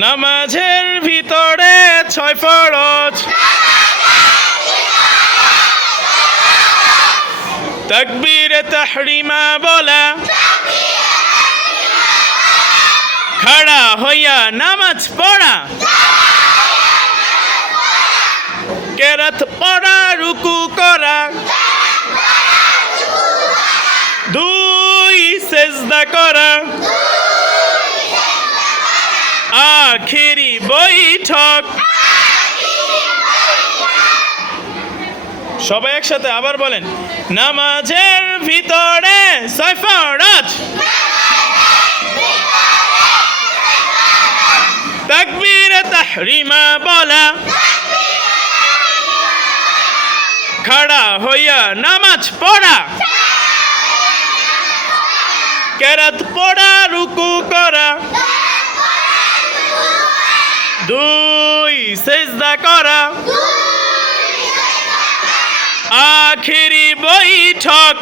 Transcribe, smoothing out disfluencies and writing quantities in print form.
নামাজের ভিতরে 6 ফরজ। তাকবীরে তাহরিমা বলা, খাড়া হইয়া নামাজ পড়া, কেরাত পড়া, রুকু করা, 2 সেজদা করা, আখিরি বৈঠক। সবাই একসাথে আবার বলেন, নামাজের ভিতরে 6 ফরজ। তাকবীরে তাহরিমা বলা, খাড়া হইয়া নামাজ পড়া, কেরাত পড়া, রুকু করা, 2 সেজদা করা, আখিরি বৈঠক।